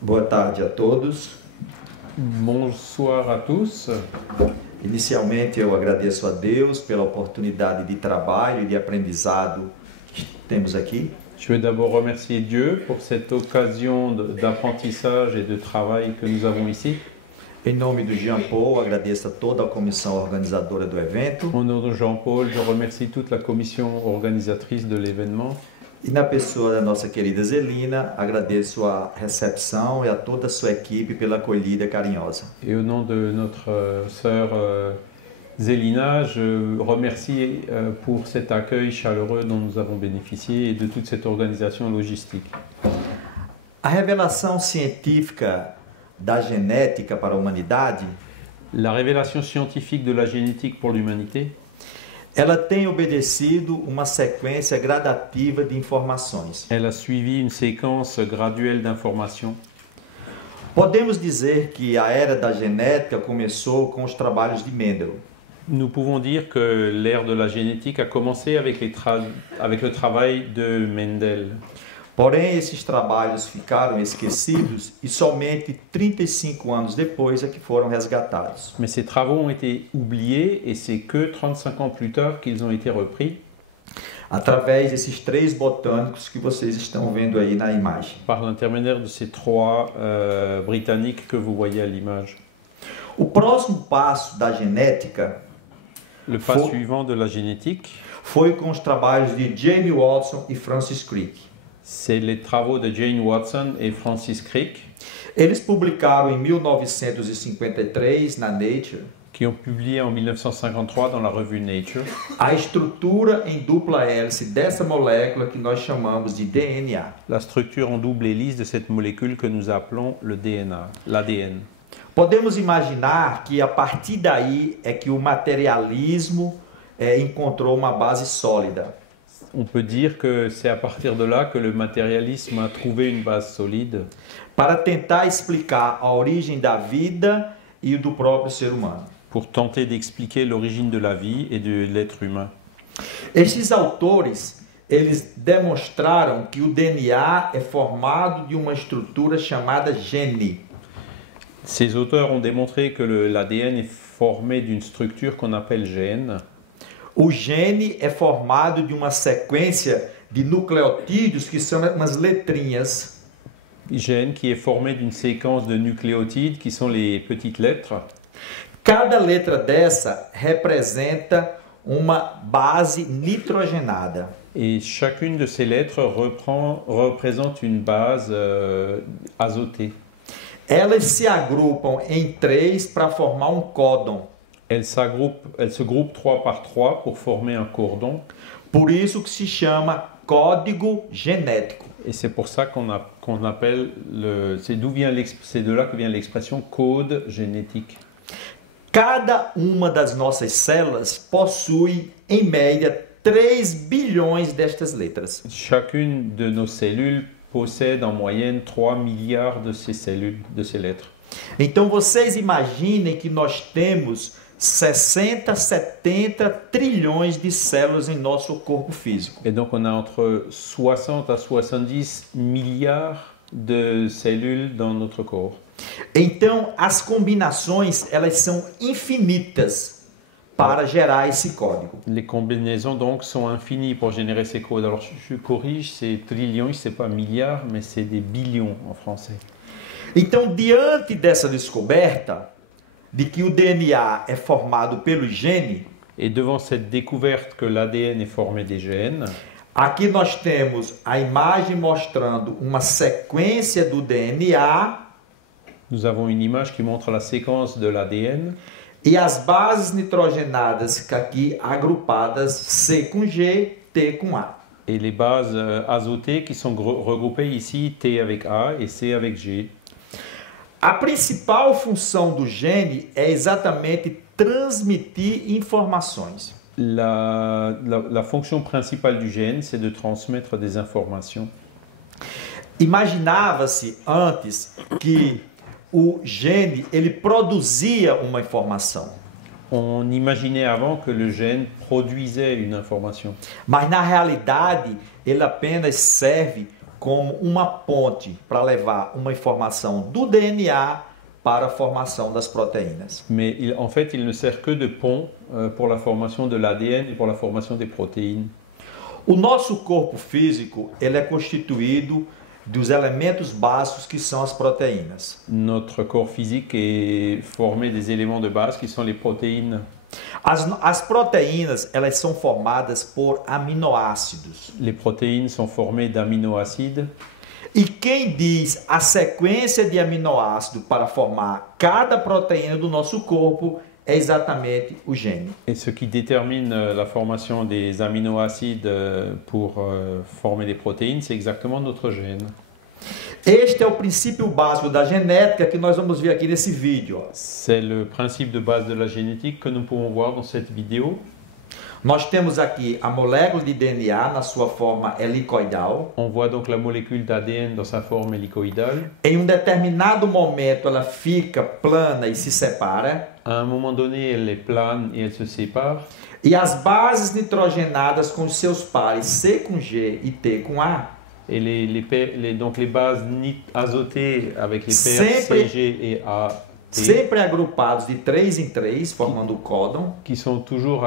Boa tarde a todos. Bonsoir à tous. Inicialmente eu agradeço a Deus pela oportunidade de trabalho e de aprendizado que temos aqui. Je veux d'abord remercier Dieu pour cette occasion d'apprentissage et de travail que nous avons ici. Em nome do Jean Paul, agradeço a toda a comissão organizadora do evento. Au nom de Jean-Paul, je remercie toute la commission organisatrice de l'événement. E na pessoa da nossa querida Zelina, agradeço a recepção e a toda a sua equipe pela acolhida carinhosa. Et au nom de notre sœur Zélina, je remercie pour cet accueil chaleureux dont nous avons bénéficié et de toute cette organisation logistique. A revelação científica da genética para a humanidade, La révélation scientifique de la génétique pour l'humanité, ela tem obedecido uma sequência gradativa de informações. elle a suivi une séquence graduelle d'informations. Podemos dizer que a era da genética começou com os trabalhos de Mendel. Nous pouvons dire que l'ère de la génétique a commencé avec le travail de Mendel. Porém, esses trabalhos ficaram esquecidos e somente 35 anos depois é que foram resgatados. Mais ces travaux ont été oubliés et c'est que 35 ans plus tard qu'ils ont été repris Através desses três botânicos que vocês estão vendo aí na imagem. par l'intermédiaire de ces trois Britanniques que vous voyez à l'image. O próximo passo da genética Le pas suivant de la génétique, foi com os trabalhos de Jamie Watson e Francis Crick. c'est les travaux de Jane Watson et Francis Crick Eles publicaram em 1953 na Nature qui ont publié en 1953 dans la revue Nature a estrutura em dupla hélice dessa molécula que nós chamamos de DNA. la structure en double hélice de cette molécule que nous appelons le DNA, l'ADN. Podemos imaginar que a partir daí é que o materialismo encontrou uma base sólida. On peut dire que c'est à partir de là que le matérialisme a trouvé une base solide Para tentar explicar a origem da vida e do próprio ser humano. pour tenter d'expliquer l'origine de la vie et de l'être humain. Estes autores, eles demonstraram que o DNA é formado de uma estrutura chamada gene. Ces auteurs ont démontré que l'ADN est formé d'une structure qu'on appelle gène. O gene é formado de uma sequência de nucleotídeos que são umas letrinhas. Gène qui est formé d'une séquence de nucléotides qui sont les petites lettres. Cada letra dessa representa uma base nitrogenada. Et chacune de ces lettres représente une base azotée. Elas se agrupam em três para formar um códon. Elles se groupent 3 par 3 pour former un cordon. Por isso que se chama código genético. Et c'est pour ça qu'on appelle c'est de là que vient l'expression code génétique. Cada uma das nossas células possui, em média, 3 bilhões destas letras. Chacune de nos cellules possède en moyenne 3 milliards de ces cellules, de ces lettres. Então vocês imaginem que nós temos 60, 70 trilhões de células em nosso corpo físico. Et donc on a entre 60 à 70 milliards de cellules dans notre corps. Então as combinações, elas são infinitas para gerar esse código. Les combinaisons donc sont infinies pour générer ces codes. Alors je corrige, c'est trillions, c'est pas milliards, mais c'est des billions en français. Então, diante dessa descoberta de que o DNA é formado pelo gene, Et devant cette découverte que l'ADN est formé des gènes, aqui nós temos a imagem mostrando uma sequência do DNA nous avons une image qui montre la séquence de l'ADN e as bases nitrogenadas que aqui agrupadas C com G, T com A. et les bases azotées qui sont regroupées ici, T avec A et C avec G. A principal função do gene é exatamente transmitir informações. La fonction principale du gène, c'est de transmettre des informations. Imaginava-se antes que o gene ele produzia uma informação. On imaginait avant que le gène produisait une information. Mas na realidade ele apenas serve como uma ponte para levar uma informação do DNA para a formação das proteínas. Mais en fait, il ne sert que de pont pour la formation de l'ADN et pour la formation des protéines. O nosso corpo físico, ele é constituído dos elementos básicos que são as proteínas. Notre corps physique est formé des éléments de base qui sont les protéines. As proteínas, elas são formadas por aminoácidos. Les protéines sont formées d'aminoacides. E quem diz a sequência de aminoácidos para formar cada proteína do nosso corpo é exatamente o gene. Et ce qui détermine la formation des aminoacides pour former les protéines, c'est exactement notre gène. Este é o princípio básico da genética que nós vamos ver aqui nesse vídeo. C'est le principe de base de la génétique que nous pouvons voir dans cette vidéo. Nós temos aqui a molécula de DNA na sua forma helicoidal. On voit donc la molécule d'ADN dans sa forme hélicoïdale. Em um determinado momento ela fica plana e se separa. À un moment donné, elle est plane et elle se sépare. E as bases nitrogenadas com seus pares C com G e T com A. Et donc les bases azotées avec les paires Sempre- CG et AT, Sempre agrupados de 3 em 3, formando o códon. qui sont toujours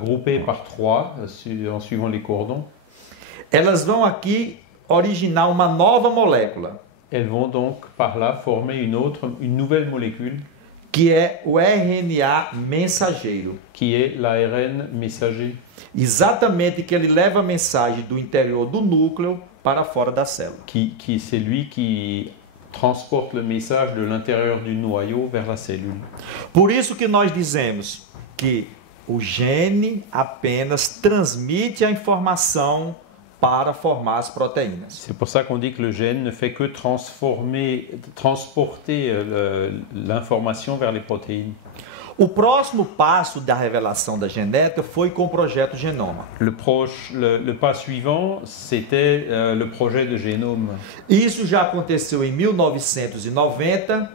groupées par 3 en suivant les cordons. Elas vão aqui originar uma nova molécula, Elles vont donc par là former une nouvelle molécule que é o RNA mensageiro. qui est l'ARN messager, Exatamente que ele leva a mensagem do interior do núcleo para fora da célula. qui c'est lui qui transporte le message de l'intérieur du noyau vers la cellule. Por isso que nós dizemos que o gene apenas transmite a informação para formar as proteínas. C'est pour ça qu'on dit que le gène ne fait que transporter l'information vers les protéines. O próximo passo da revelação da genética foi com o projeto Genoma. Le pas suivant, c'était le projet de génome. Isso já aconteceu em 1990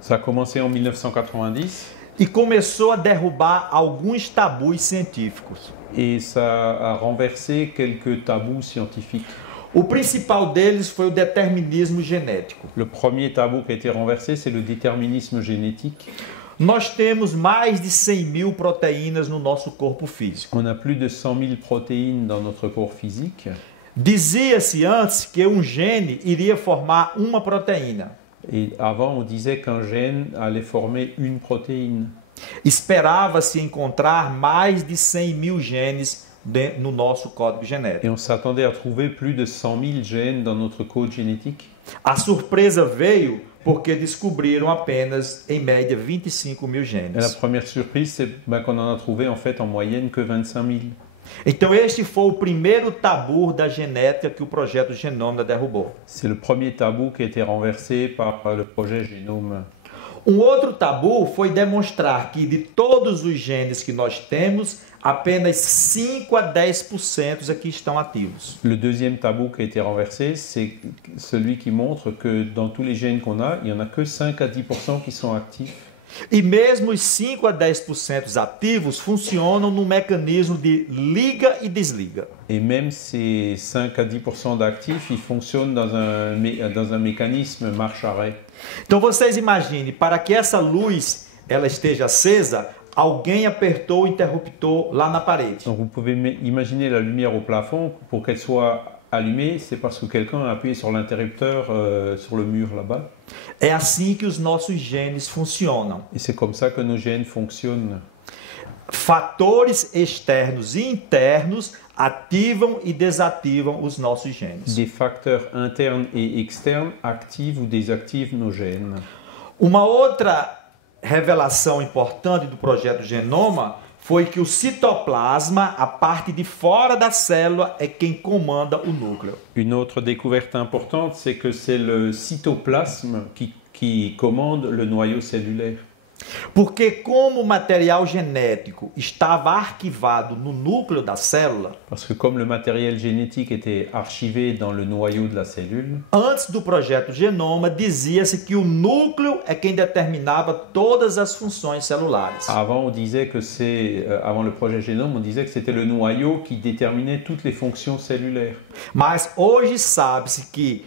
Ça a commencé en 1990 e começou a derrubar alguns tabus científicos. et ça a renversé quelques tabous scientifiques. O principal deles foi o determinismo genético. Le premier tabou qui a été renversé, c'est le déterminisme génétique. Nós temos mais de 100.000 proteínas no nosso corpo físico. On a plus de 100 000 protéines dans notre corps physique. Dizia-se antes que um gene iria formar uma proteína. Et avant, on disait qu'un gène allait former une protéine. Esperava-se encontrar mais de 100.000 genes no nosso código genético. Et on s'attendait à trouver plus de 100 000 gènes dans notre code génétique. A surpresa veio porque descobriram apenas, em média, 25.000 Et la genes. première surprise, c'est qu'on en a trouvé en fait en moyenne que 25 000. Então este foi o primeiro tabu da genética que o projeto Genoma derrubou. C'est le premier tabou qui a été renversé par le projet Génome. Um outro tabu foi demonstrar que de todos os genes que nós temos, apenas 5 a 10% aqui estão ativos. Le deuxième tabou qui a été renversé, c'est celui qui montre que dans tous les gènes qu'on a, il n'y en a que 5 à 10% qui sont actifs. E mesmo os 5 a 10% ativos funcionam no mecanismo de liga e desliga. Et même ces 5 à 10% d'actifs, ils fonctionnent dans un mécanisme marche-arrêt. Então vocês imaginem, para que essa luz ela esteja acesa, alguém apertou o interruptor lá na parede. Donc vous pouvez imaginer la lumière au plafond, pour qu'elle soit allumée, c'est parce que quelqu'un a appuyé sur l'interrupteur sur le mur là-bas. É assim que os nossos genes funcionam. Et c'est comme ça que nos gènes fonctionnent. Fatores externos e internos ativam e desativam os nossos genes. Des facteurs internes et externes activent ou désactivent nos gènes. Uma outra revelação importante do projeto Genoma foi que o citoplasma, a parte de fora da célula, é quem comanda o núcleo. Une autre découverte importante, c'est que c'est le cytoplasme qui commande le noyau cellulaire. Porque como o material genético estava arquivado no núcleo da célula, Parce que comme le matériel génétique était archivé dans le noyau de la cellule, antes do projeto Genoma, dizia-se que o núcleo é quem determinava todas as funções celulares. avant on disait que avant le projet Génome, on disait que c'était le noyau qui déterminait toutes les fonctions cellulaires. Mas hoje sabe-se que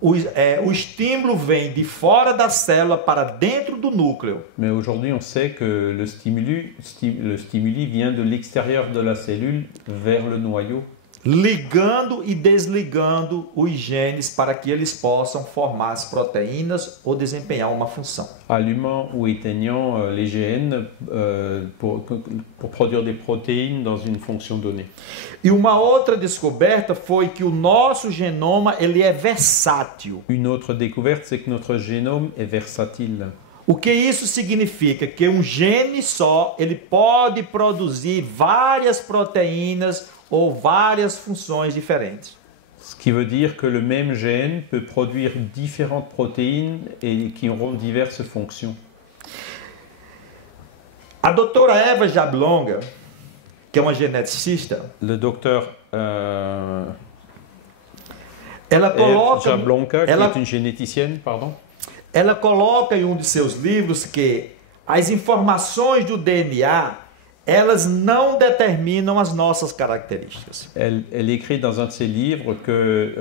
o estímulo vem de fora da célula para dentro do núcleo. Mais aujourd'hui, on sait que le stimuli vient de l'extérieur de la cellule vers le noyau, Ligando e desligando os genes para que eles possam formar as proteínas ou desempenhar uma função. allumant ou éteignant les gènes pour produire des protéines dans une fonction donnée. E uma outra descoberta foi que o nosso genoma ele é versátil. Une autre découverte, c'est que notre génome est versatile. O que isso significa? Que um gene só ele pode produzir várias proteínas ou várias funções diferentes. Ce qui veut dire que le même gène peut produire différentes protéines et qui auront diverses fonctions. A doutora Eva Jablonga, que é uma geneticista, Le docteur ela coloca, Jablonka, qui ela, est une généticienne, pardon, ela coloca em um de seus livros que as informações do DNA elas não determinam as nossas características. elle écrit dans un de ses livres que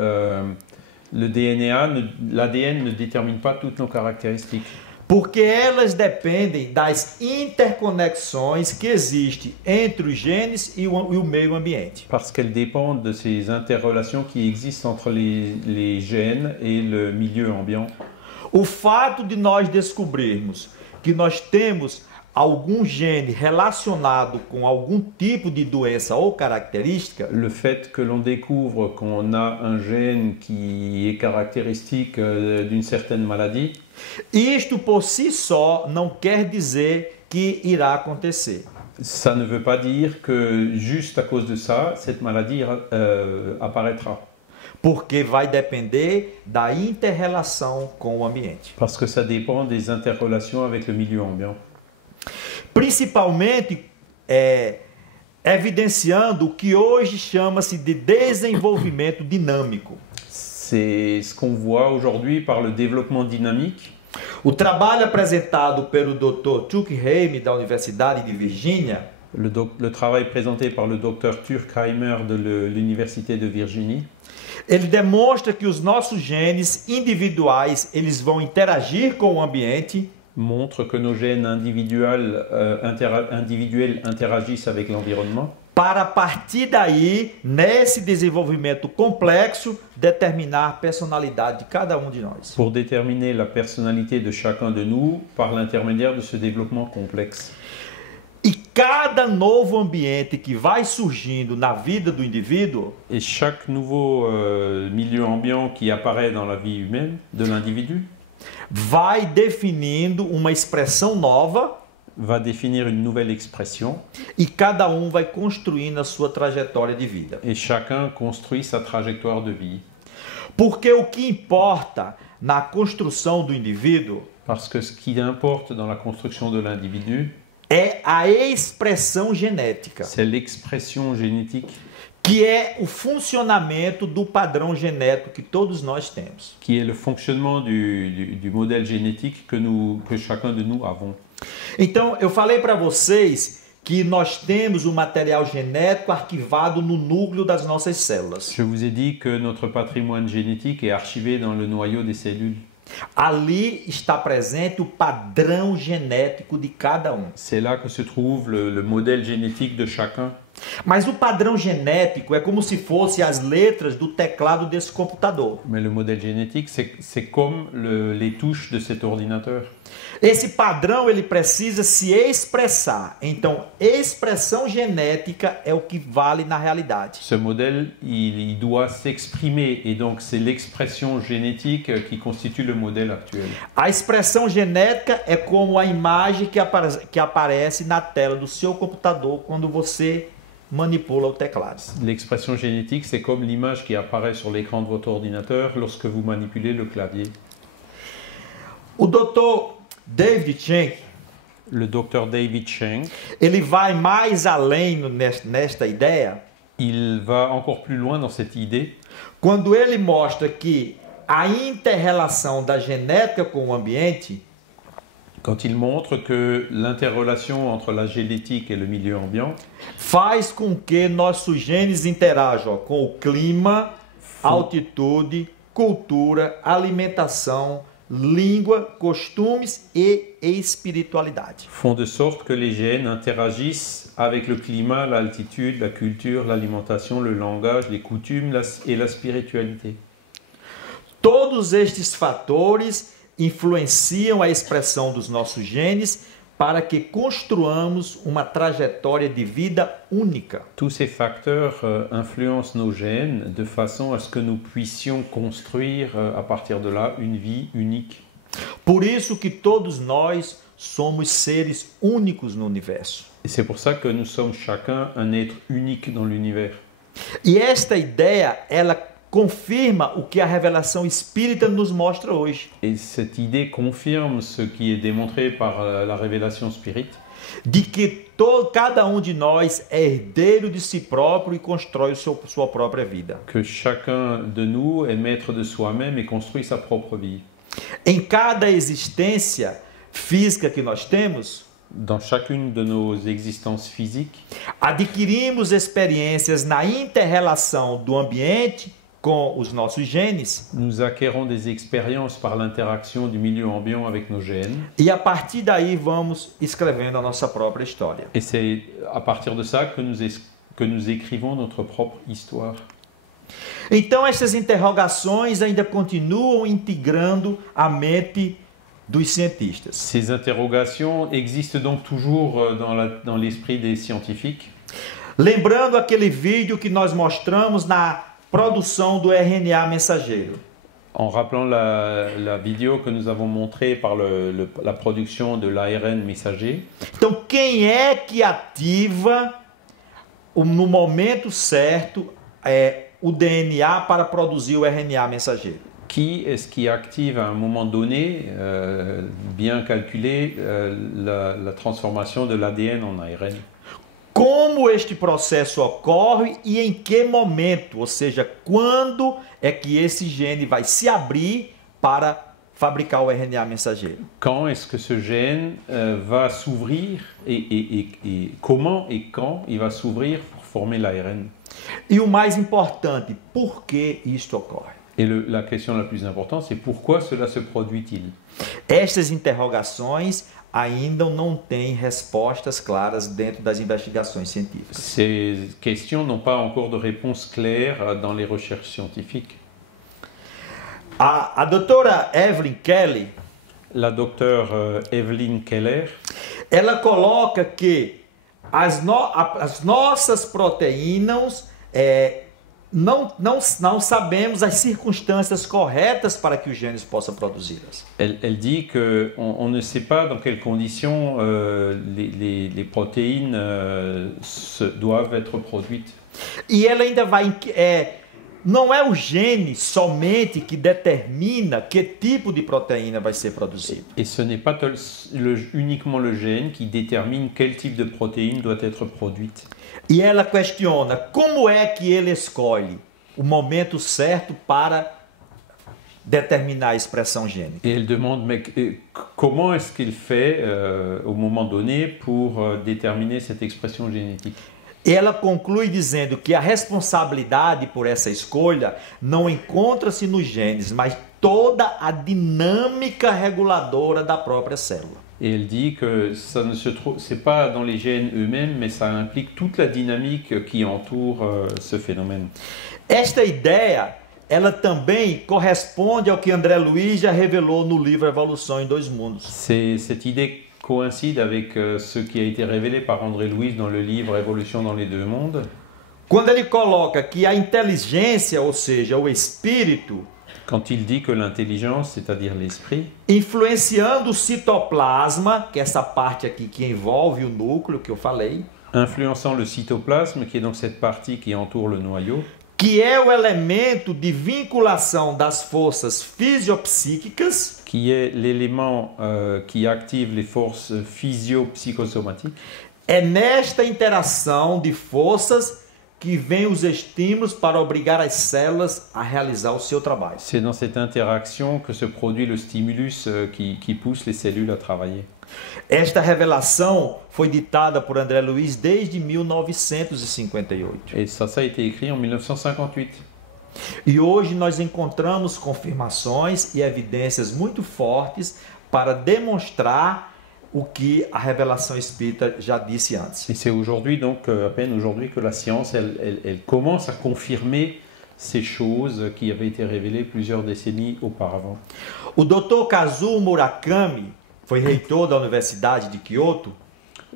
l'ADN ne détermine pas toutes nos caractéristiques. Porque elas dependem das interconexões que existem entre os genes e o meio ambiente. Parce qu'elles dépendent de ces interrelations qui existent entre les gènes et le milieu ambiant. O fato de nós descobrirmos que nós temos algum gene relacionado com algum tipo de doença ou característica, Le fait que l'on découvre qu'on a un gène qui est caractéristique d'une certaine maladie, isto por si só não quer dizer que irá acontecer. ça ne veut pas dire que juste à cause de ça, cette maladie apparaîtra. Porque vai depender da inter-relação com o ambiente. Parce que ça dépend des interrelations avec le milieu ambiant. Principalmente evidenciando o que hoje chama-se de desenvolvimento dinâmico. C'est ce qu'on voit aujourd'hui par le développement dynamique. O trabalho apresentado pelo Dr. Chuck Haime da Universidade de Virgínia, Le travail présenté par le docteur Turkheimer de l'Université de Virginie, ele demonstra que os nossos genes individuais eles vão interagir com o ambiente montre que nos gènes individuels interagissent avec l'environnement para a partir daí, nesse desenvolvimento complexo, determinar a personalidade de cada um de nós. pour déterminer la personnalité de chacun de nous par l'intermédiaire de ce développement complexe. E cada novo ambiente que vai surgindo na vida do indivíduo, Et chaque nouveau milieu ambiant qui apparaît dans la vie humaine de l'individu vai definindo uma expressão nova va définir une nouvelle expression e cada um vai construindo a sua trajetória de vida. et chacun construit sa trajectoire de vie. Porque o que importa na construção do indivíduo Parce que ce qui importe dans la construction de l'individu, é a expressão genética, c'est l'expression génétique que é o funcionamento do padrão genético que todos nós temos. qui est le fonctionnement du modèle génétique que chacun de nous avons. Então, eu falei para vocês que nós temos o material genético arquivado no núcleo das nossas células. Je vous ai dit que notre patrimoine génétique est archivé dans le noyau des cellules. Ali está presente o padrão genético de cada um. C'est là que se trouve le modèle génétique de chacun. Mas o padrão genético é como se fosse as letras do teclado desse computador. Mais le modèle génétique, c'est comme les touches de cet ordinateur. Esse padrão ele precisa se expressar. Então, expressão genética é o que vale na realidade. Ce modèle, il doit s'exprimer et donc c'est l'expression génétique qui constitue le modèle actuel. A expressão genética é como a imagem que aparece na tela do seu computador quando você manipula o teclado. L'expression génétique, c'est comme l'image qui apparaît sur l'écran de votre ordinateur lorsque vous manipulez le clavier. O Dr. David Chang, Le docteur David Schenck, ele vai mais além nesta ideia, il va encore plus loin dans cette idée quando ele mostra que a inter-relação da genética com o ambiente quand il montre que l'interrelation entre la génétique et le milieu ambiant faz com que nossos genes interajam com o clima, altitude, cultura, alimentação, língua, costumes e espiritualidade. font de sorte que les gènes interagissent avec le climat, l'altitude, la culture, l'alimentation, le langage, les coutumes et la spiritualité. Todos estes fatores influenciam a expressão dos nossos genes para que construamos uma trajetória de vida única. Tous ces facteurs influencent nos gènes de façon à ce que nous puissions construire à partir de là une vie unique. Por isso que todos nós somos seres únicos no universo. Et c'est pour ça que nous sommes chacun un être unique dans l'univers. E esta ideia, ela confirma o que a revelação espírita nos mostra hoje. Et cette idée confirme ce qui est démontré par la révélation spirit, De que cada de nós é herdeiro de si próprio e constrói sua própria vida. que chacun de nous est maître de soi-même et construit sa propre vie. Em cada existência física que nós temos, Dans chacune de nos existences physiques, adquirimos experiências na inter-relação do ambiente com os nossos genes, nous acquérons des expériences par l'interaction du milieu ambiant avec nos gènes. e a partir daí vamos escrevendo a nossa própria história. Et c'est à partir de ça que nous écrivons notre propre histoire. Então essas interrogações ainda continuam integrando a mente dos cientistas. Ces interrogations existent donc toujours dans l'esprit des scientifiques. Lembrando aquele vídeo que nós mostramos na produção do RNA mensageiro. En rappelant la vidéo que nous avons montrée par la production de l'ARN messager. Então, quem é que ativa no momento certo o DNA para produzir o RNA mensageiro? Qui est-ce qui active à un moment donné, bien calculé, la transformation de l'ADN en ARN? Como este processo ocorre e em que momento, ou seja, quando é que esse gene vai se abrir para fabricar o RNA mensageiro? Quand est-ce que ce gène va s'ouvrir et comment et quand il va s'ouvrir pour former l'ARN? E o mais importante, por que isto ocorre? Et la question la plus importante, c'est pourquoi cela se produit-il? Estas interrogações ainda não têm respostas claras dentro das investigações científicas. Ces questions n'ont pas encore de réponse claire dans les recherches scientifiques. A doutora Evelyn Kelly, La docteure Evelyn Keller, ela coloca que as nossas proteínas não sabemos as circunstâncias corretas para que os genes possam produzi-las. elle dit qu'on ne sait pas dans quelles conditions les protéines doivent être produites. E ela ainda vai... não é o gene somente que determina que tipo de proteína vai ser produzido. Et ce n'est pas uniquement le gène qui détermine quel type de protéine doit être produite. E ela questiona como é que ele escolhe o momento certo para determinar a expressão gênica. Et elle demande mais comment est-ce qu'il fait au moment donné pour déterminer cette expression génétique. Ela conclui dizendo que a responsabilidade por essa escolha não encontra-se nos genes, mas toda a dinâmica reguladora da própria célula. Et elle dit que ça ne se trouve, c'est pas dans les gènes eux-mêmes, mais ça implique toute la dynamique qui entoure ce phénomène. Esta ideia, ela também corresponde ao que André Luiz já revelou no livro Evolução em Dois Mundos. Cette idée coïncide avec ce qui a été révélé par André Luiz dans le livre Évolution dans les deux mondes. Quando ele coloca que a inteligência, ou seja, o espírito, quand il dit que l'intelligence, c'est-à-dire l'esprit, influenciando o citoplasma, que é essa parte aqui que envolve o núcleo que eu falei, influençant le cytoplasme, qui est donc cette partie qui entoure le noyau, que é o elemento de vinculação das forças fisiopsíquicas, qui est l'élément qui active les forces physio-psychosomatiques. é nesta interação de forças que vem os estímulos para obrigar as células a realizar o seu trabalho. C'est dans cette interaction que se produit le stimulus qui pousse les cellules à travailler. Esta revelação foi ditada por André Luiz desde 1958. Et ça a été écrit en 1958. E hoje nós encontramos confirmações e evidências muito fortes para demonstrar o que a revelação espírita já disse antes. Et c'est aujourd'hui, donc à peine aujourd'hui, que la science, elle commence à confirmer ces choses qui avaient été révélées plusieurs décennies auparavant. O Dr. Kazuo Murakami foi reitor da Universidade de Kyoto.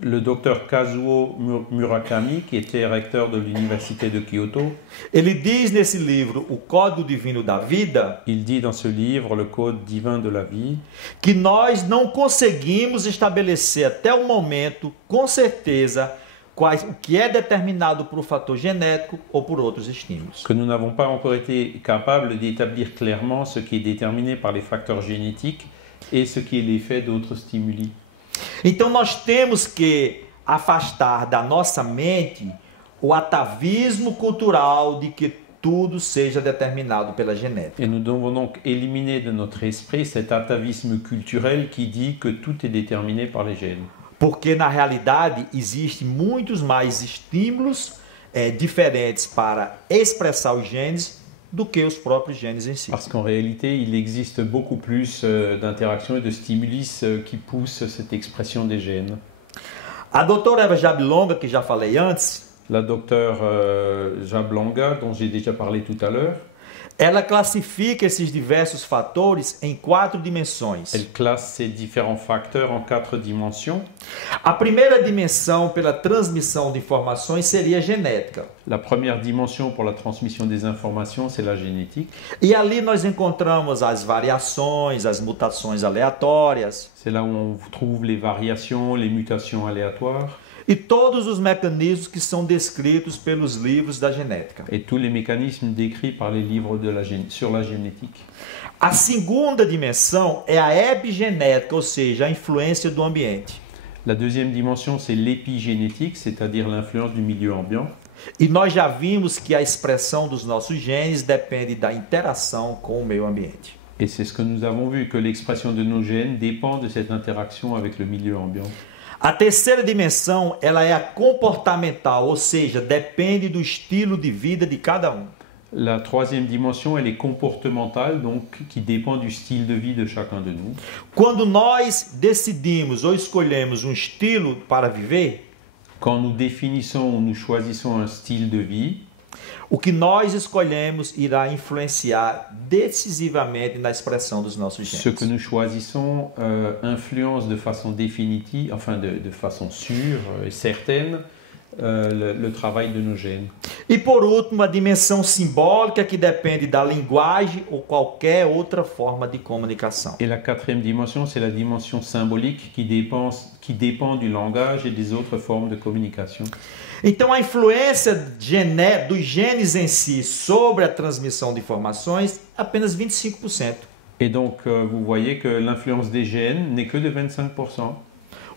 Le docteur Kazuo Murakami, qui était recteur de l'université de Kyoto, Ele diz nesse livro, O Código Divino da Vida, il dit dans ce livre, Le Code divin de la vie, que nós não conseguimos estabelecer até o momento, com certeza, o que é determinado por um fator genético ou por outros estímulos. que nous n'avons pas encore été capables d'établir clairement ce qui est déterminé par les facteurs génétiques et ce qui est l'effet d'autres stimuli. Então nós temos que afastar da nossa mente o atavismo cultural de que tudo seja determinado pela genética. Et nous devons donc éliminer de notre esprit cet atavisme culturel qui dit que tout est déterminé par les gènes. Porque na realidade existem muitos mais estímulos diferentes para expressar os genes do que os próprios genes em si. Parce qu'en réalité, il existe beaucoup plus d'interactions et de stimulus qui poussent cette expression des gènes. A doutora Eva Jablonga, que já falei antes, La docteure Jablonga, dont j'ai déjà parlé tout à l'heure, ela classifica esses diversos fatores em 4 dimensões. elle classe ces différents facteurs en 4 dimensions. A primeira dimensão pela transmissão de informações seria a genética. La première dimension pour la transmission des informations, c'est la génétique. E ali nós encontramos as variações, as mutações aleatórias C'est là où on trouve les variations, les mutations aléatoires e todos os mecanismos que são descritos pelos livros da genética. et tous les mécanismes décrits par les livres sur la génétique. A segunda dimensão é a epigenética, ou seja, a influência do ambiente. La deuxième dimension, c'est l'épigénétique, c'est-à-dire l'influence du milieu ambiant. E nós já vimos que a expressão dos nossos genes depende da interação com o meio ambiente. Et c'est ce que nous avons vu, que l'expression de nos gènes dépend de cette interaction avec le milieu ambiant. A terceira dimensão, ela é a comportamental, ou seja, depende do estilo de vida de cada um. La troisième dimension, elle est comportementale, donc qui dépend du style de vie de chacun de nous. Quando nós decidimos ou escolhemos um estilo para viver, Quand nous définissons ou nous choisissons un style de vie, o que nós escolhemos irá influenciar decisivamente na expressão dos nossos ce genes. que nous choisissons influence de façon définitive, enfin de façon sûre et certaine, le travail de nos gènes. E por último, a dimensão simbólica que depende da linguagem ou qualquer outra forma de comunicação. Et la quatrième dimension, c'est la dimension symbolique qui dépend du langage et des autres formes de communication. Então, a influência dos genes em si sobre a transmissão de informações é apenas 25%. Et donc, vous voyez que l'influence des gènes n'est que de 25%.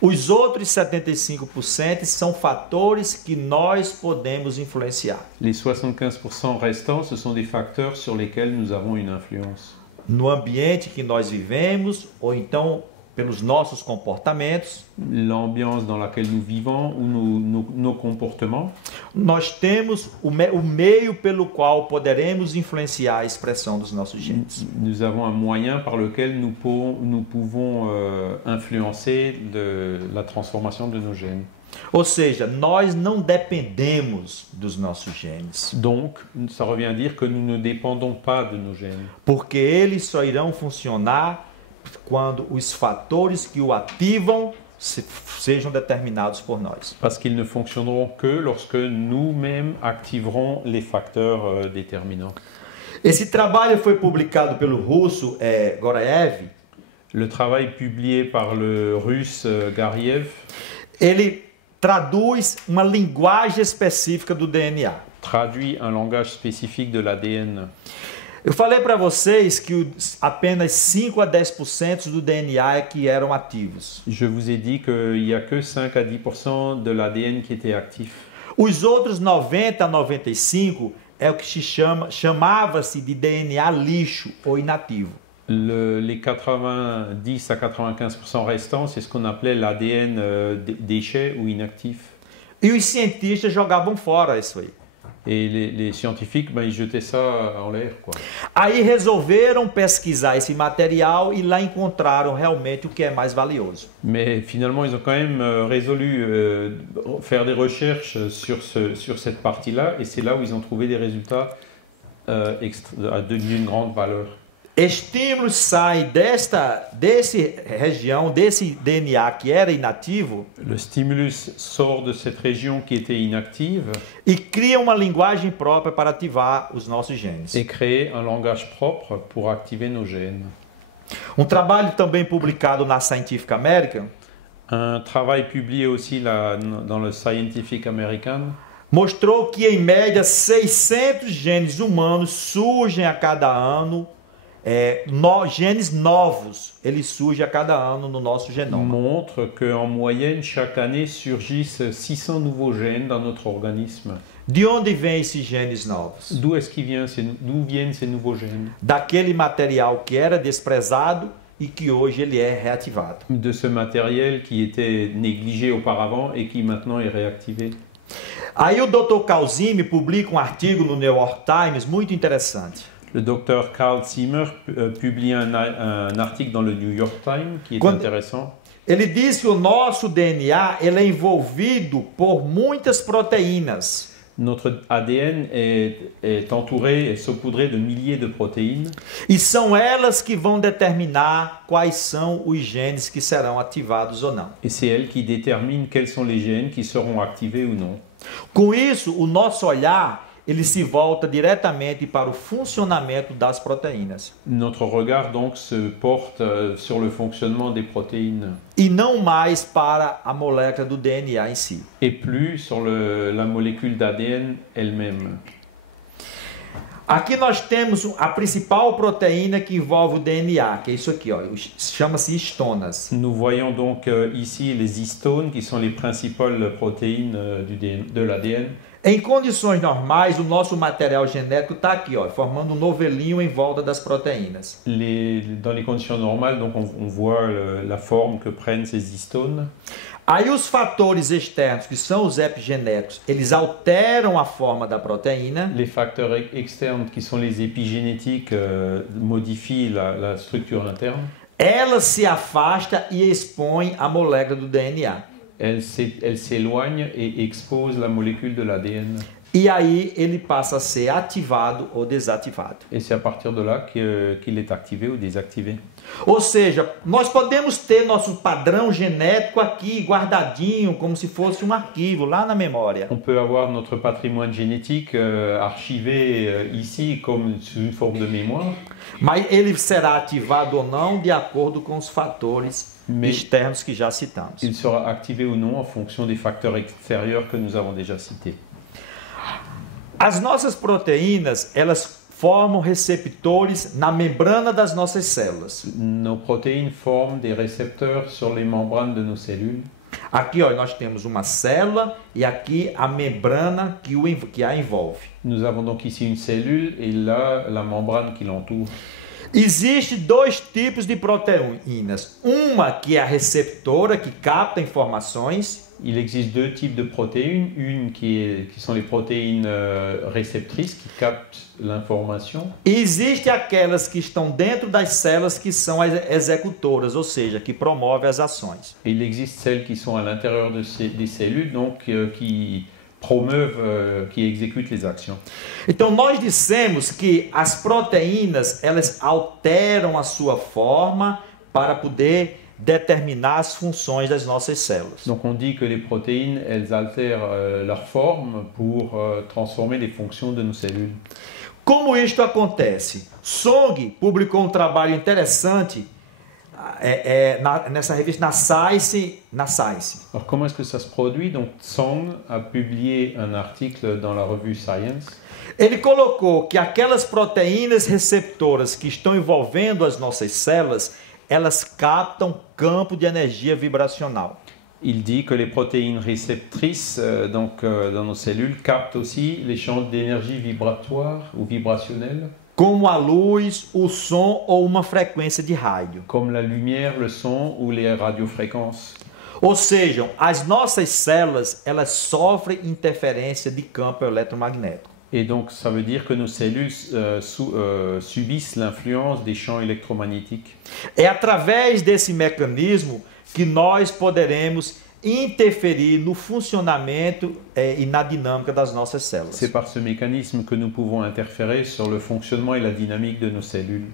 Os outros 75% são fatores que nós podemos influenciar. Les 75% restants, ce sont des facteurs sur lesquels nous avons une influence. No ambiente que nós vivemos, ou então pelos nossos comportamentos, L'ambiance dans laquelle nous vivons ou nos comportements. nós temos o meio pelo qual poderemos influenciar a expressão dos nossos genes. Nous avons un moyen par lequel nous pouvons influencer la transformation de nos gènes. Ou seja, nós não dependemos dos nossos genes, Donc, ça revient à dire que nous ne dépendons pas de nos gènes. porque eles só irão funcionar quando os fatores que o ativam sejam determinados por nós. Parce qu'ils ne fonctionneront que lorsque nous-mêmes activerons les facteurs déterminants. Esse trabalho foi publicado pelo russo Goraev. Le travail publié par le russe Gariev, Ele traduz uma linguagem específica do DNA. traduit un langage spécifique de l'ADN. Eu falei para vocês que apenas 5 a 10% do DNA é que eram ativos. Je vous ai dit qu'il n'y a que 5 à 10% de l'ADN qui était actif. Os outros 90 a 95 é o que chamava-se de DNA lixo ou inativo. Les 90 à 95% restants, c'est ce qu'on appelait l'ADN déchet ou inactif. E os cientistas jogavam fora isso aí. Et les scientifiques, ben, ils jetaient ça en l'air, quoi. Aí resolveram pesquisar esse material e lá encontraram realmente o que é mais valioso. Mais finalement, ils ont quand même résolu faire des recherches sur cette partie-là, et c'est là où ils ont trouvé des résultats d'une grande valeur. Estímulos saem desse região, desse DNA que era inativo, Le stimulus sort de cette région qui était inactive e cria uma linguagem própria para ativar os nossos genes. et crée un langage propre pour activer nos gènes. Um trabalho também publicado na Scientific American Un travail publié aussi là, dans le Scientific American mostrou que, em média, 600 genes humanos surgem a cada ano. Genes novos, eles surgem a cada ano no nosso genoma. montre qu'en moyenne, chaque année, surgissent 600 nouveaux gènes dans notre organisme. De onde vêm esses genes novos? D'où viennent ces nouveaux gènes? Daquele material que era desprezado e que hoje ele é reativado. De ce matériel qui était négligé auparavant et qui maintenant est réactivé. Aí o Dr. Calzimi publica um artigo no New York Times muito interessante. Le docteur Carl Zimmer publie un article dans le New York Times qui est intéressant. Ele diz que o nosso DNA ele é envolvido por muitas proteínas. Notre ADN est entouré et saupoudré de milliers de protéines. E são elas que vão determinar quais são os genes que serão ativados ou não. Et c'est elles qui déterminent quels sont les gènes qui seront activés ou non. Com isso, o nosso olhar ele se volta diretamente para o funcionamento das proteínas. Notre regard donc se porte sur le fonctionnement des protéines. E não mais para a molécula do DNA em si. Et plus sur la molécule d'ADN elle-même. Aqui nós temos a principal proteína que envolve o DNA, que é isso aqui, ó, chama-se histonas. Nous voyons donc ici les histones qui sont les principales protéines de l'ADN. Em condições normais, o nosso material genético está aqui, ó, formando um novelinho em volta das proteínas. Dans les conditions normales, donc on voit la forme que prennent ces histones. Aí os fatores externos, que são os epigenéticos, eles alteram a forma da proteína. Les facteurs externes, qui sont les épigénétiques, modifient la structure interne. Ela se afasta e expõe a molécula do DNA. Elle s'éloigne et expose la molécule de l'ADN. E aí ele passa a ser ativado ou desativado. Et c'est à partir de là qu'il est activé ou désactivé. Ou seja, nós podemos ter nosso padrão genético aqui guardadinho, como se fosse um arquivo lá na memória. On peut avoir notre patrimoine génétique archivé ici comme sous une forme de mémoire. Mas ele será ativado ou não de acordo com os fatores externos que já citamos. Il sera activé ou non en fonction des facteurs extérieurs que nous avons déjà cités. As nossas proteínas, elas formam receptores na membrana das nossas células. Nos protéines forment des récepteurs sur les membranes de nos cellules. Aqui, ó, nós temos uma célula e aqui a membrana que a envolve. Nous avons donc ici une cellule et là la membrane qui l'entoure. Existem dois tipos de proteínas. Uma que é a receptora, que capta informações. Il existe deux types de protéines. Une qui sont les protéines réceptrices qui captent l'information. E existem aquelas que estão dentro das células que são as executoras, ou seja, que promovem as ações. Et il existe celles qui sont à l'intérieur des cellules, donc qui promeuvent, qui exécutent les actions. Então nós dissemos que as proteínas elas alteram a sua forma para poder determinar as funções das nossas células. Donc on dit que les protéines, elles altèrent leur forme pour transformer les fonctions de nos cellules. Como isto acontece? Song publicou um trabalho interessante nessa revista, na Science. Alors comment est-ce que ça se produit? Donc Tsang a publié un article dans la revue Science. Ele colocou que aquelas proteínas receptoras que estão envolvendo as nossas células, elas captam campo de energia vibracional. Il dit que les protéines réceptrices dans nos cellules captent aussi les champs d'énergie vibratoire ou vibrationnelle, Como a luz, o som ou uma frequência de rádio. comme la lumière, le son ou les radiofréquences. Ou seja, as nossas células, elas sofrem interferência de campo eletromagnético. Et donc ça veut dire que nos cellules subissent l'influence des champs électromagnétiques. É através desse mecanismo que nós poderemos interferir no funcionamento e na dinâmica das nossas células. C'est par ce mécanisme que nous pouvons interférer sur le fonctionnement et la dynamique de nos cellules.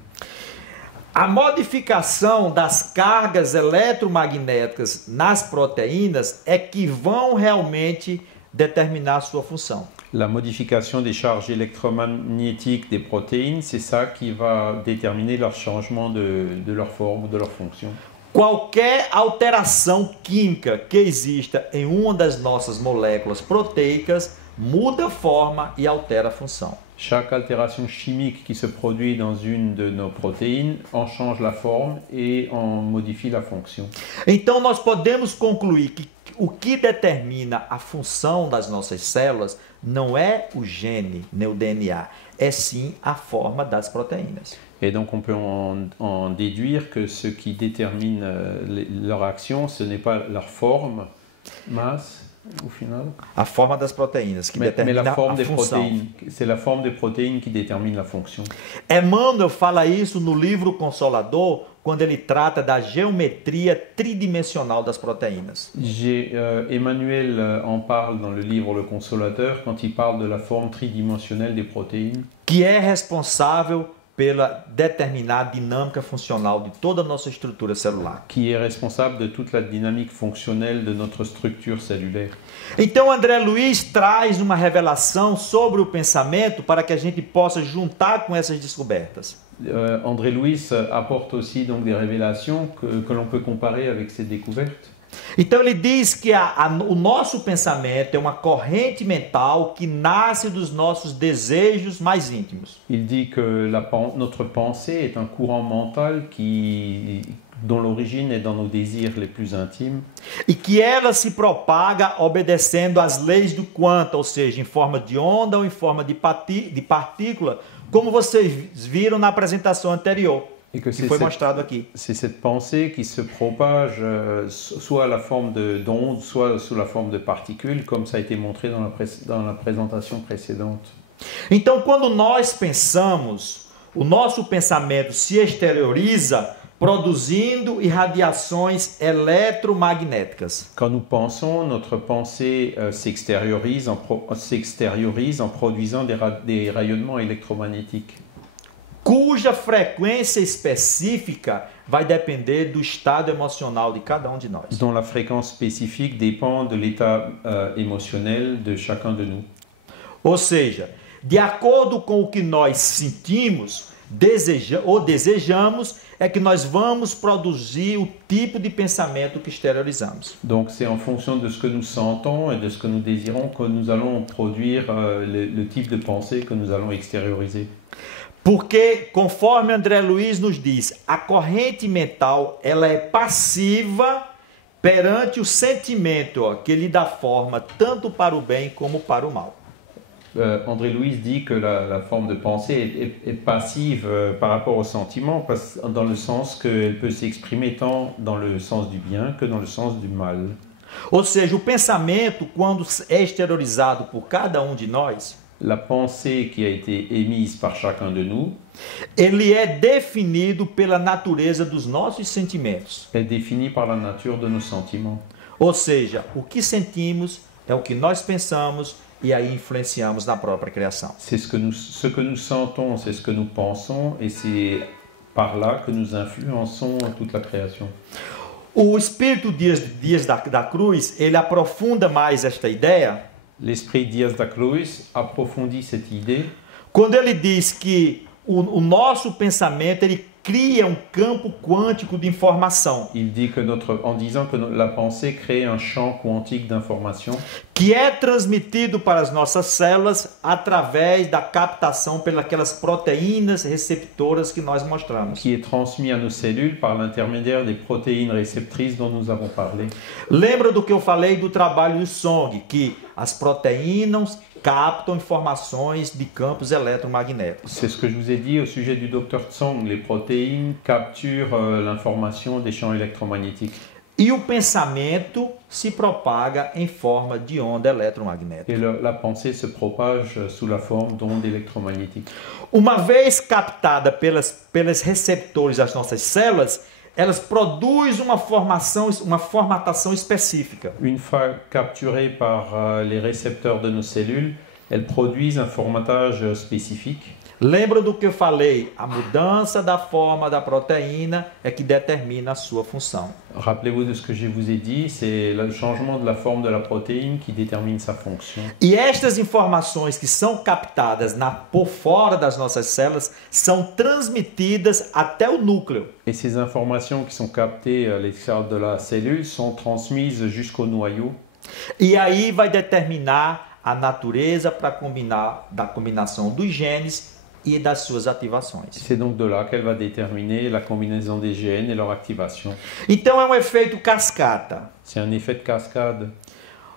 A modificação das cargas eletromagnéticas nas proteínas é que vão realmente determinar sua função. La modification des charges électromagnétiques des protéines, c'est ça qui va déterminer leur changement de leur forme ou de leur fonction. Qualquer alteração química que exista em uma das nossas moléculas proteicas muda a forma e altera a função. Chaque altération chimique qui se produit dans une de nos protéines en change la forme et en modifie la fonction. Então nós podemos concluir que o que determina a função das nossas células não é o gene, nem o DNA, é sim a forma das proteínas. Et donc on peut en déduire que ce qui détermine leur action, ce n'est pas leur forme, masse, au final. A forma das proteínas que mais determina la forme a des função. protéines, c'est la forme des protéines qui détermine la fonction. Emmanuel fala isso no livro Consolador, quando ele trata da geometria tridimensional das proteínas. Emmanuel en parle dans le livre Le Consolateur quand il parle de la forme tridimensionnelle des protéines. Que é responsável pela determinar a dinâmica funcional de toda a nossa estrutura celular. Qui est responsable de toute la dynamique fonctionnelle de notre structure cellulaire. Então André Luiz traz uma revelação sobre o pensamento para que a gente possa juntar com essas descobertas. André Luiz apporte aussi donc des révélations que l'on peut comparer avec ces découvertes. Então ele diz que o nosso pensamento é uma corrente mental que nasce dos nossos desejos mais íntimos. Il dit que notre pensée est un courant mental dont l'origine est dans nos désirs les plus intimes. E que ela se propaga obedecendo às leis do quanto, ou seja, em forma de onda ou em forma de partícula, como vocês viram na apresentação anterior. Et que que foi mostrado aqui. C'est cette pensée qui se propage soit à la forme d'onde, soit sous la forme de particules, comme ça a été montré dans la présentation précédente. Então, quando nós pensamos, o nosso pensamento se exterioriza produzindo irradiações eletromagnéticas. Quand nous pensons, notre pensée s'extériorise en produisant des rayonnements électromagnétiques. Cuja frequência específica vai depender do estado emocional de cada um de nós. Dont la fréquence spécifique dépend de l'état émotionnel de chacun de nous. Ou seja, de acordo com o que nós sentimos, desejamos, é que nós vamos produzir o tipo de pensamento que exteriorizamos. Donc c'est en fonction de ce que nous sentons et de ce que nous désirons que nous allons produire le type de pensée que nous allons extérioriser. Porque, conforme André Luiz nos diz, a corrente mental ela é passiva perante o sentimento que lhe dá forma tanto para o bem como para o mal. André Luiz dit que la forme de pensée est passive par rapport au sentiment, dans le sens qu'elle peut s'exprimer tant dans le sens du bien que dans le sens du mal. Ou seja, o pensamento, quando é exteriorizado por cada um de nós, la pensée qui a été émise par chacun de nous, ele é definido pela natureza dos nossos sentimentos. est défini par la nature de nos sentiments. Ou seja, o que sentimos é o que nós pensamos e aí influenciamos na própria criação. C'est ce que nous sentons, c'est ce que nous pensons, et c'est par là que nous influençons toute la création. O espírito Dias da Cruz, ele aprofunda mais esta ideia. L'esprit Dias da Cruz approfondit cette idée Quando ele diz que o nosso pensamento ele cria um campo quântico de informação, Il dit que en disant que la pensée crée un champ quantique d'information que é transmitido para as nossas células através da captação pelas proteínas receptoras que nós mostramos. qui est transmis à nos cellules par l'intermédiaire des protéines réceptrices dont nous avons parlé. Lembra do que eu falei do trabalho do Song, que as proteínas captam informações de campos eletromagnéticos. C'est ce que je vous ai dit au sujet du Dr Tsong. Les protéines capturent l'information des champs électromagnétiques. E o pensamento se propaga em forma de onda eletromagnética. Et la pensée se propage sous la forme d'ondes électromagnétiques. Uma vez captada pelos receptores das nossas células, elas produzem uma formatação específica. Une fois capturées par les récepteurs de nos cellules, elles produisent un formatage spécifique. Lembra do que eu falei? A mudança da forma da proteína é que determina a sua função. Rappelez-vous de ce que je vous ai dit, c'est le changement de la forme de la protéine qui détermine sa fonction. E estas informações que são captadas por fora das nossas células são transmitidas até o núcleo. Et ces informations qui sont captées à l'extérieur de la cellule sont transmises jusqu'au noyau. E aí vai determinar a natureza da combinação dos genes e das suas ativações. C'est donc de là qu'elle va déterminer la combinaison des gènes et leur activation. Então é um efeito cascata. C'est un effet de cascade.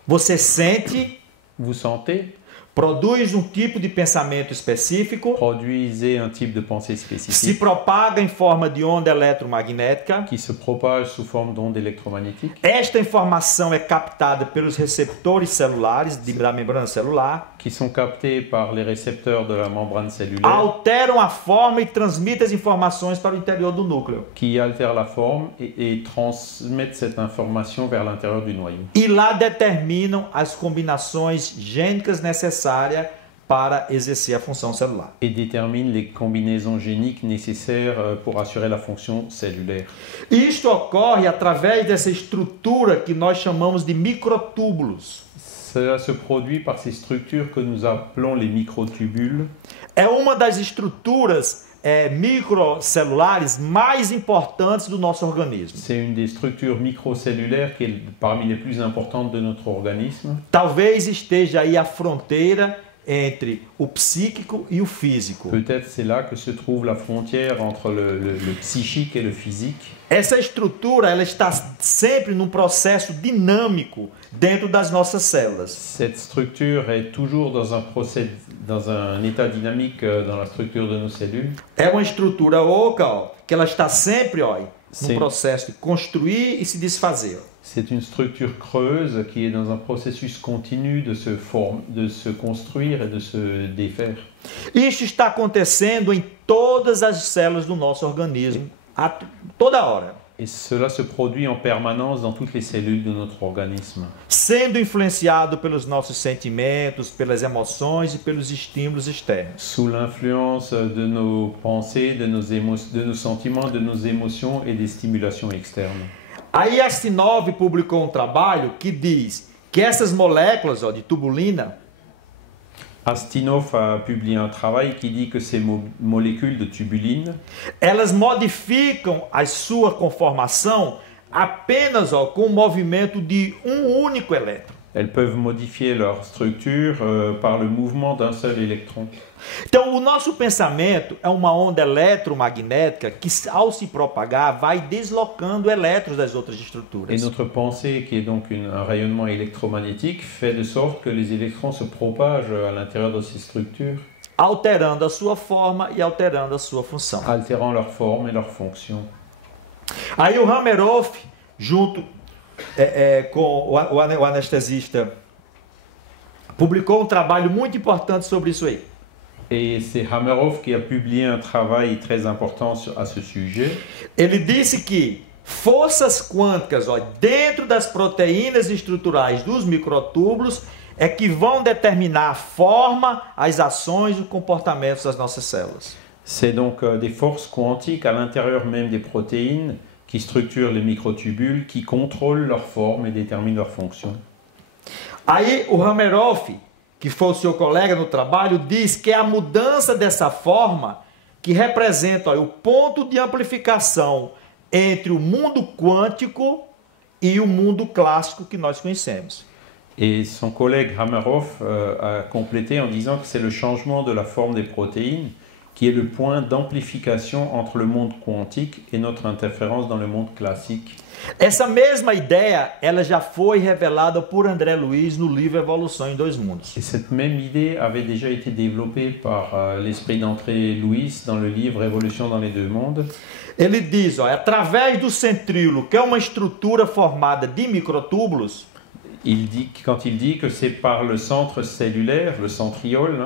Você sente, Vous sentez, produz um tipo de pensamento específico, produisez un type de pensée se spécifique propaga em forma de onda eletromagnética. qui se propage sous forme d'ondes électromagnétiques, Esta informação é captada pelos receptores celulares da membrana celular, qui sont captées par les récepteurs de la membrane cellulaire, alteram a forma e transmitem as informações para o interior do núcleo. qui altèrent la forme et transmettent cette information vers l'intérieur du noyau. E lá determinam as combinações gênicas necessárias para exercer a função celular. Et déterminent les combinaisons géniques nécessaires pour assurer la fonction cellulaire. Isto ocorre através dessa estrutura que nós chamamos de microtúbulos. Cela se produit par ces structures que nous appelons les microtubules. É uma das estruturas microcelulares mais importantes do nosso organismo. C'est une des structures microcellulaires qui est parmi les plus importantes de notre organisme. Talvez esteja aí a fronteira entre o psíquico e o físico. Peut-être c'est là que se trouve la frontière entre le psychique et le physique. Essa estrutura ela está sempre num processo dinâmico dentro das nossas células. Cette structure est toujours dans un état dynamique dans la structure de nos cellules. É uma estrutura oca, que ela está sempre, num Sim. processo de construir e se desfazer. C'est une structure creuse qui est dans un processus continu de se construire et de se défaire. Isso está acontecendo em todas as células do nosso organismo, a toda hora, Et cela se produit en permanence dans toutes les cellules de notre organisme, sendo influenciado pelos nossos sentimentos, pelas emoções e pelos estímulos externos. sous l'influence de nos pensées, de nos sentiments, de nos émotions et des stimulations externes. Aí a Stinov publicou um trabalho que diz que essas moléculas de tubulina, Astinov a publié un travail qui dit que ces molécules de tubuline elas modificam a sua conformação apenas com o movimento de um único elétron. elles peuvent modifier leur structure par le mouvement d'un seul électron. Então, o nosso pensamento é uma onda eletromagnética que, ao se propagar, vai deslocando elétrons das outras Et estruturas. notre pensée, qui est donc un rayonnement électromagnétique, fait de sorte que les électrons se propagent à l'intérieur de ces structures, Alterando a sua forma e alterando a sua função. altérant leur forme et leur fonction. Aí o Hameroff, junto com o anestesista, publicou um trabalho muito importante sobre isso aí. Et c'est Hameroff qui a publié un travail très important à ce sujet. Ele disse que forças quânticas dentro das proteínas estruturais dos microtúbulos é que vão determinar a forma, as ações e o comportamento das nossas células. C'est donc des forces quantiques à l'intérieur même des protéines qui structurent les microtubules, qui contrôlent leur forme et déterminent leur fonction. Aí o Hameroff, que foi o seu colega no trabalho, diz que é a mudança dessa forma que representam o ponto de amplificação entre o mundo quântico e o mundo clássico que nós conhecemos. Et son collègue Hameroff a complété en disant que c'est le changement de la forme des protéines qui est le point d'amplification entre le monde quantique et notre interférence dans le monde classique. Essa mesma ideia, ela já foi revelada por André Luiz no livro Evolução em Dois Mundos. Et cette même idée avait déjà été développée par l'esprit d'André Luiz dans le livre Évolution dans les deux mondes. Ele diz, ó, através do centríolo, que é uma estrutura formada de microtúbulos, Quand il dit que c'est par le centre cellulaire, le centriole,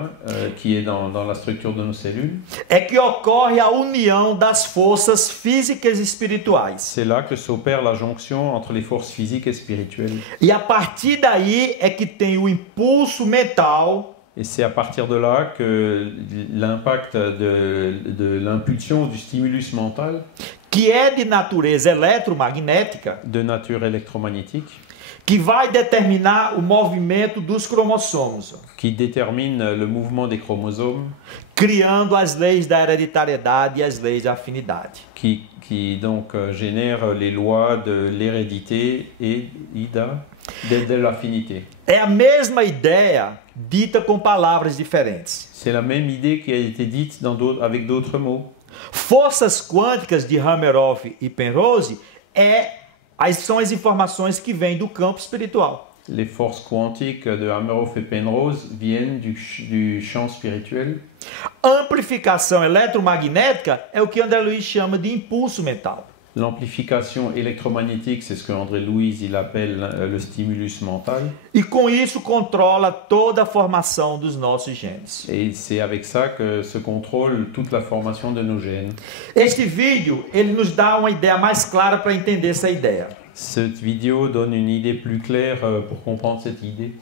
qui est dans la structure de nos cellules, é que ocorre a união das forças físicas e espirituais. c'est là que s'opère la jonction entre les forces physiques et spirituelles. E a partir daí é que tem o impulso mental, Et c'est à partir de là que l'impact de l'impulsion du stimulus mental, que é de natureza eletromagnética, de nature électromagnétique, que vai determinar o movimento dos cromossomos, qui détermine le mouvement des chromosomes, criando as leis da hereditariedade e as leis da afinidade. qui donc génère les lois de l'hérédité et de l'affinité. É a mesma ideia dita com palavras diferentes. C'est la même idée qui a été dite avec d'autres mots. Forças quânticas de Hameroff e Penrose são as informações que vêm do campo espiritual. Les forces quantiques de Hameroff et Penrose viennent du champ spirituel. Amplificação eletromagnética é o que André Luiz chama de impulso mental. L'amplification électromagnétique, c'est ce que André Luiz il appelle le stimulus mental. E com isso controla toda a formação dos nossos genes. Et c'est avec ça que se contrôle toute la formation de nos gènes. Este vídeo ele nos dá uma ideia mais clara para entender essa ideia. Cette vidéo donne une idée plus claire pour comprendre cette idée.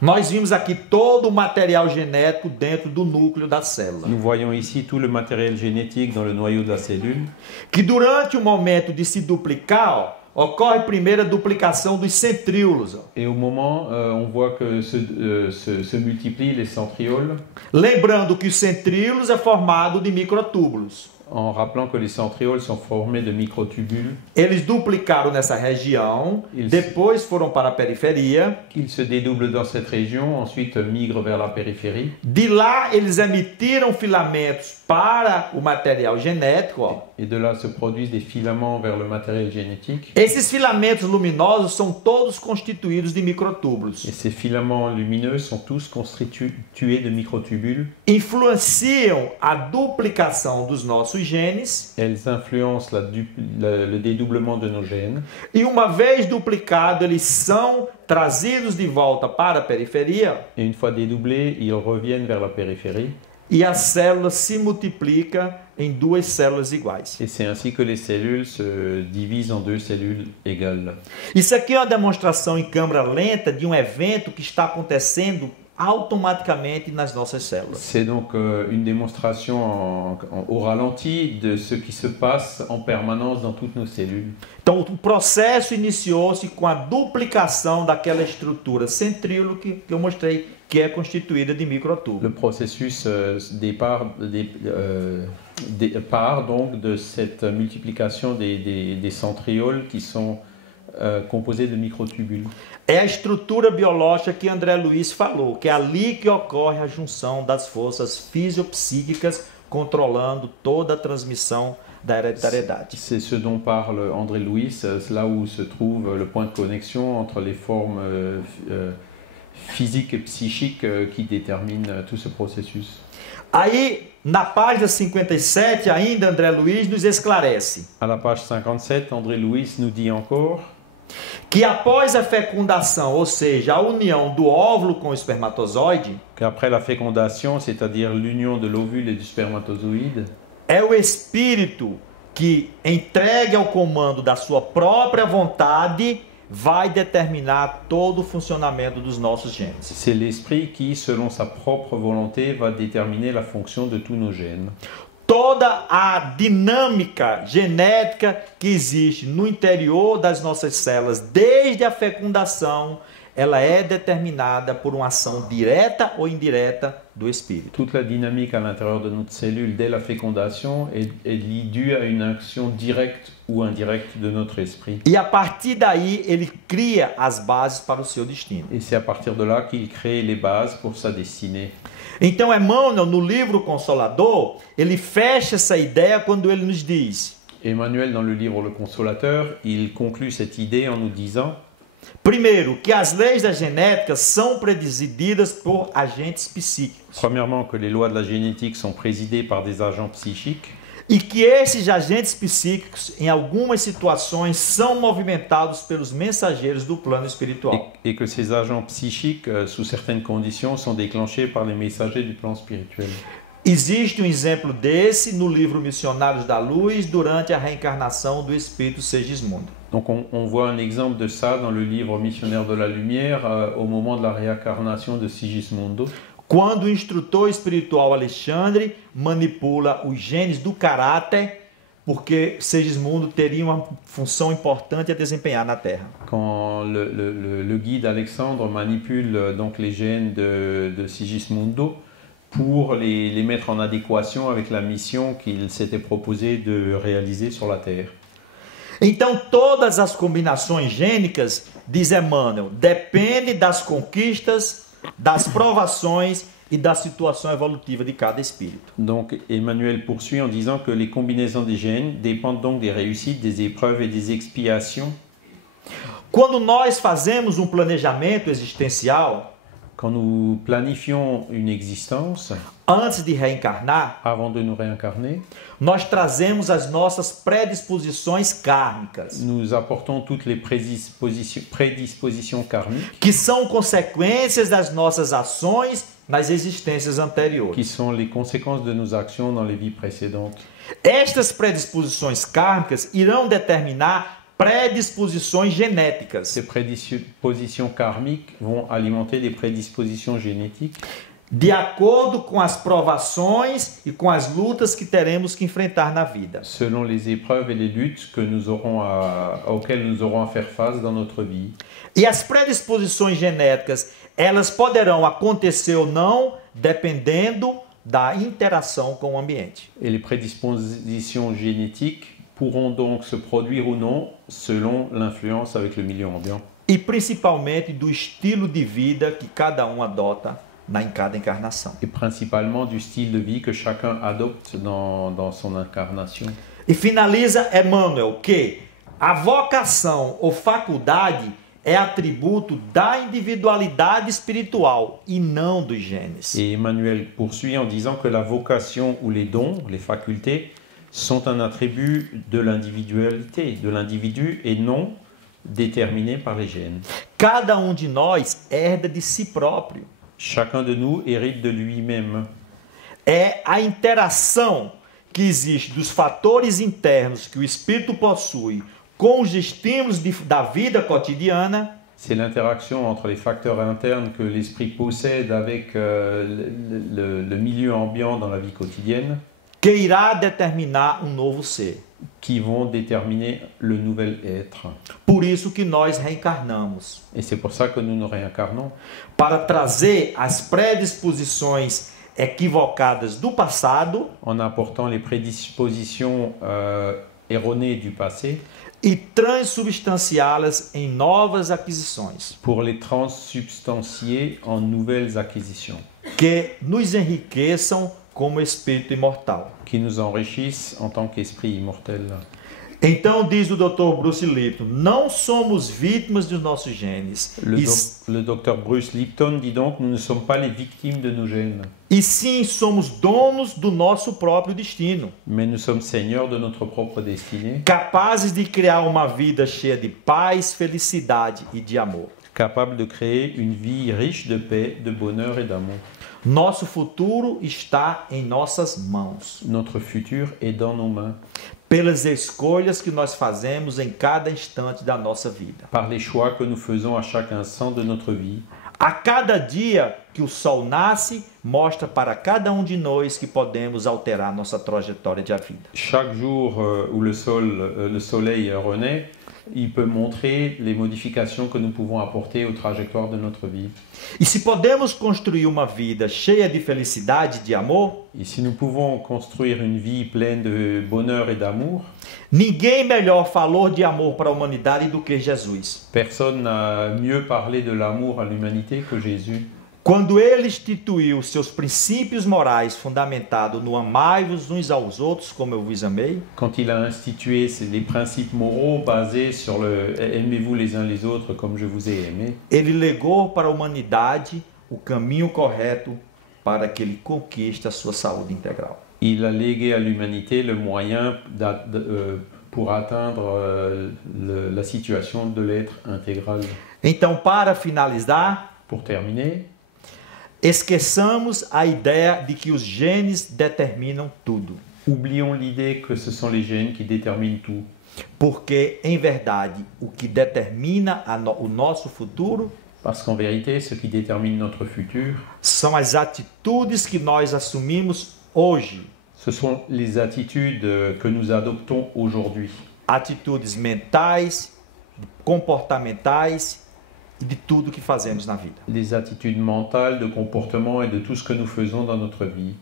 Nós vimos aqui todo o material genético dentro do núcleo da célula. Nous voyons ici tout le matériel génétique dans le noyau de la cellule. Que durante o momento de se duplicar, ocorre primeiro a duplicação dos centríolos. Et au moment, on voit que se multiplient les centrioles. Lembrando que os centríolos é formado de microtúbulos. En rappelant que les centrioles sont formés de microtubules. Eles duplicaram nessa região, depois foram para a periferia. Ils se dédoublent dans cette région, ensuite migrent vers la périphérie. De lá, eles emitiram filamentos para o material genético. Ó. Et de là se produisent des filaments vers le matériel génétique. Esses filamentos luminosos são todos constituídos de microtúbulos. Et ces filaments lumineux sont tous constitués de microtubules. Influenciam a duplicação dos nossos genes. Elles influencent le dédoublement de nos gènes. E uma vez duplicado, eles são trazidos de volta para a periferia. Et une fois dédoublés, ils reviennent vers la périphérie. E a célula se multiplica em duas células iguais. Et c'est ainsi que les cellules se divisent en deux cellules égales. Isso aqui é uma demonstração em câmera lenta de um evento que está acontecendo automaticamente nas nossas células. C'est donc une démonstration au ralenti de ce qui se passe en permanence dans toutes nos cellules. Então, o processo iniciou-se com a duplicação daquela estrutura centríolo que eu mostrei, que é constituída de microtúbulos. Le processus part donc de cette multiplication des centrioles qui sont composés de microtubules. É a estrutura biológica que André Luiz falou, que é ali que ocorre a junção das forças fisiopsíquicas controlando toda a transmissão da hereditariedade. C'est ce dont parle André Luiz, c'est là où se trouve le point de connexion entre les formes physiques et psychiques qui déterminent tout ce processus. Aí, na página 57, ainda André Luiz nos esclarece. À la page 57, André Luiz nous dit encore que após a fecundação, ou seja, a união do óvulo com o espermatozoide, qu'après la fécondation, c'est-à-dire l'union de l'ovule et du spermatozoïde, é o espírito que, entregue ao comando da sua própria vontade, vai determinar todo o funcionamento dos nossos genes. C'est l'esprit qui, selon sa propre volonté, va déterminer la fonction de tous nos gènes. Toda a dinâmica genética que existe no interior das nossas células, desde a fecundação, ela é determinada por uma ação direta ou indireta do Espírito. Toute la dynamique à l'intérieur de notre cellule dès la fécondation est due à une action directe ou indirecte de notre esprit. E a partir daí ele cria as bases para o seu destino. Et c'est à partir de là qu'il crée les bases pour sa destinée. Então Emmanuel, no livro Consolador, ele fecha essa ideia quando ele nos diz: Emmanuel, dans le livre Le Consolateur, il conclut cette idée en nous disant, primeiro, que as leis da genética são presididas por agentes psíquicos. premièrement, que les lois de la génétique sont présidées par des agents psychiques, E que esses agentes psíquicos, em algumas situações, são movimentados pelos mensageiros do plano espiritual. et que ces agents psychiques, sous certaines conditions, sont déclenchés par les messagers du plan spirituel. Existe um exemplo desse no livro Missionários da Luz, durante a reencarnação do espírito Segismundo. Donc on voit un exemple de ça dans le livre Missionnaire de la Lumière, au moment de la réincarnation de Sigismundo, Quando o instrutor espiritual Alexandre manipula os genes do caráter, porque Segismundo teria uma função importante a desempenhar na Terra. quand le guide Alexandre manipule donc les gènes de Sigismundo pour les mettre en adéquation avec la mission qu'il s'était proposé de réaliser sur la Terre. Então, todas as combinações gênicas, diz Emmanuel, dependem das conquistas, das provações e da situação evolutiva de cada espírito. Donc Emmanuel poursuit en disant que les combinaisons des gènes dépendent donc des réussites, des épreuves et des expiations. Quando nós fazemos um planejamento existencial, Quand nous planifions une existence, antes de reencarnar, avant de nous réincarner, nós trazemos as nossas predisposições kármicas, nous apportons toutes les prédispositions karmiques que são consequências das nossas ações nas existências anteriores. qui sont les conséquences de nos actions dans les vies précédentes. Estas predisposições kármicas irão determinar predisposições genéticas, Ces prédispositions karmiques vont alimenter des prédispositions génétiques de acordo com as provações e com as lutas que teremos que enfrentar na vida. selon les épreuves et les luttes que nous aurons auxquelles nous aurons à faire face dans notre vie. E as predisposições genéticas, elas poderão acontecer ou não, dependendo da interação com o ambiente. Et les prédispositions génétiques pourront donc se produire ou non selon l'influence avec le milieu ambiant. E principalmente do estilo de vida que cada um adota em cada encarnação. Et principalement du style de vie que chacun adopte dans son incarnation. E finaliza Emmanuel que a vocação ou faculdade é atributo da individualidade espiritual e não dos genes. Et Emmanuel poursuit en disant que la vocation ou les dons, les facultés, sont un attribut de l'individualité, de l'individu et non déterminé par les gènes. Cada um de nós herda de si próprio. Chacun de nous hérite de lui-même. É a interação que existe dos fatores internos que o espírito possui com os estímulos da vida cotidiana C'est l'interaction entre les facteurs internes que l'esprit possède avec le milieu ambiant dans la vie quotidienne que irá determinar um novo ser. qui vont déterminer le nouvel être. Por isso que nós reencarnamos, Et c'est pour ça que nous nous réincarnons, para trazer as predisposições equivocadas do passado en apportant les prédispositions erronées du passé e transubstanciá-las em novas aquisições, pour les transsubstancier en nouvelles acquisitions que nos enriqueçam como espírito imortal. qui nous enrichissent en tant qu'esprit immortel. Então, diz o Dr. Bruce Lipton, não somos vítimas dos nossos genes, Le docteur Bruce Lipton dit donc, nous ne sommes pas les victimes de nos gènes, e sim somos donos do nosso próprio destino, mais nous sommes seigneurs de notre propre destinée, capazes de criar uma vida cheia de paz, felicidade e de amor. capables de créer une vie riche de paix, de bonheur et d'amour. Nosso futuro está em nossas mãos, Notre futur est dans nos mains, pelas escolhas que nós fazemos em cada instante da nossa vida. par les choix que nous faisons à chaque instant de notre vie. A cada dia que o sol nasce, mostra para cada um de nós que podemos alterar nossa trajetória de vida. Chaque jour où le soleil renaît il peut montrer les modifications que nous pouvons apporter aux trajectoires de notre vie. E se podemos construir uma vida cheia de felicidade e de amor, Et si nous pouvons construire une vie pleine de bonheur et d'amour, ninguém melhor falou de amor para a humanidade do que Jesus. personne n'a mieux parlé de l'amour à l'humanité que Jésus. Quando ele instituiu seus princípios morais fundamentados no amai-vos uns aos outros como eu vos amei, Quand il a institué les principes moraux basés sur le « aimez-vous les uns les autres comme je vous ai aimé », ele legou para a humanidade o caminho correto para que ele conquiste a sua saúde integral. il a légué à l'humanité le moyen pour atteindre la situation de l'être intégral. Então, para finalizar, Pour terminer, esqueçamos a ideia de que os genes determinam tudo, oublions l'idée que ce sont les gènes qui déterminent tout. porque, em verdade, o que determina o nosso futuro Parce qu'en vérité, ce qui détermine notre futur, são as atitudes que nós assumimos hoje, ce sont les attitudes que nous adoptons aujourd'hui. atitudes mentais, comportamentais e de tudo que fazemos na vida. Les attitudes mentales, de comportement et de tout ce que nous faisons dans notre vie.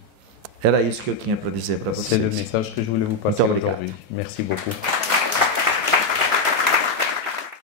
Era isso que eu tinha para dizer para C'est le vocês. message que je voulais vous passer Muito obrigado. aujourd'hui. Merci beaucoup.